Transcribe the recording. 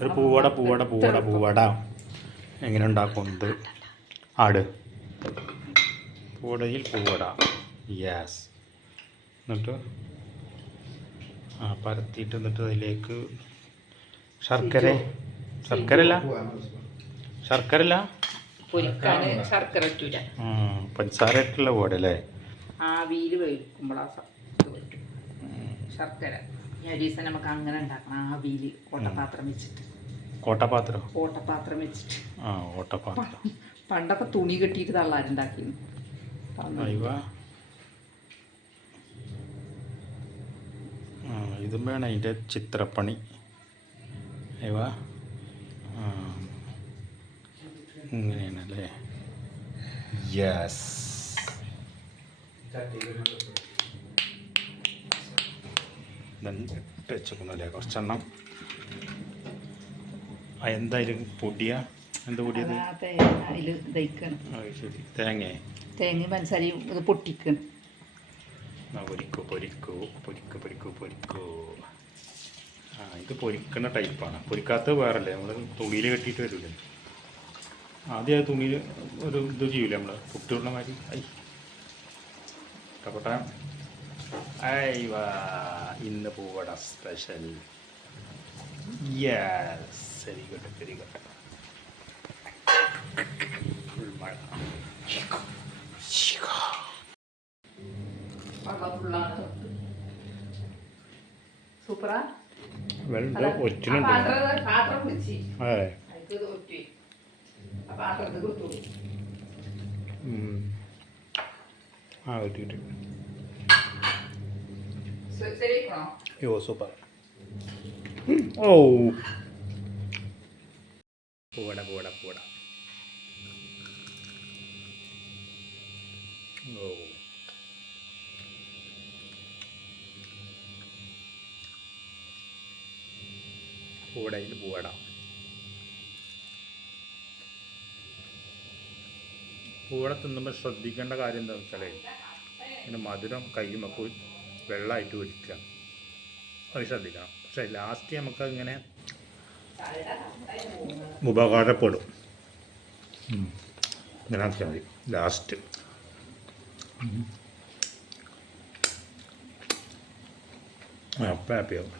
ഒരു പൂവട എങ്ങനെ ഉണ്ടാക്കുന്നത് ആട് പൂവടയിൽ പൂവട യെസ് എന്നിട്ട് പരത്തിയിട്ട് എന്നിട്ട് അതിലേക്ക് ശർക്കരല്ല പഞ്ചസാര ഇട്ടുള്ള പൂവട അല്ലേ ആവിയിൽ വേവിക്കുമ്പോഴാണ് ശർക്കര നമുക്ക് അങ്ങനെ ഉണ്ടാക്കണം ആവിയിൽ ഓട്ടപാത്രം വെച്ചിട്ട് പണ്ടൊക്കെ തുണി കെട്ടിയിട്ട് തള്ളാരുണ്ടാക്കിയിരുന്നു. ഇതും വേണം അതിൻ്റെ ചിത്രപ്പണി. ഇങ്ങനെയാണല്ലേ. യെസ് ഇട്ട് വെച്ചേക്കുന്നല്ലേ കുറച്ചെണ്ണം. എന്തായാലും പൊടിയാ എന്താ പൊടിയത്? ശരി തേങ്ങ പഞ്ചസാരയും ഇത് പൊട്ടിക്കണം. പൊരിക്കൂ. ഇത് പൊരിക്കുന്ന ടൈപ്പാണ്. പൊരിക്കാത്തത് വേറല്ലേ, നമ്മൾ തുണിയിൽ കെട്ടിയിട്ട് വരില്ലേ. ആദ്യം ആ തുണിയിൽ ഒരു ഇത് ചെയ്യൂലേ നമ്മൾ പുട്ടുള്ള മാതിരി. ഇന്ന് പൂവട special. Yes very good. Full മഴ. സൂപ്പറാ. ഒറ്റുന്നുണ്ട്. അതെ ഒറ്റിട്ട് സൂപ്പർ. ഓ പൂവട ഓ പൂവടയിൽ പൂവട. പൂവട തിന്നുമ്പോൾ ശ്രദ്ധിക്കേണ്ട കാര്യം എന്താണെന്ന് വെച്ചാൽ ഇങ്ങനെ മധുരം കയ്യുമ്പോൾ വെള്ളമായിട്ട് ഒലിക്കുക, അത് ശ്രദ്ധിക്കണം. പക്ഷേ ലാസ്റ്റ് നമുക്കങ്ങനെ ഉപകാരപ്പെടും. ഇങ്ങനെ ആക്കിയാൽ മതി ലാസ്റ്റ്. അപ്പം ഹാപ്പിയാവും.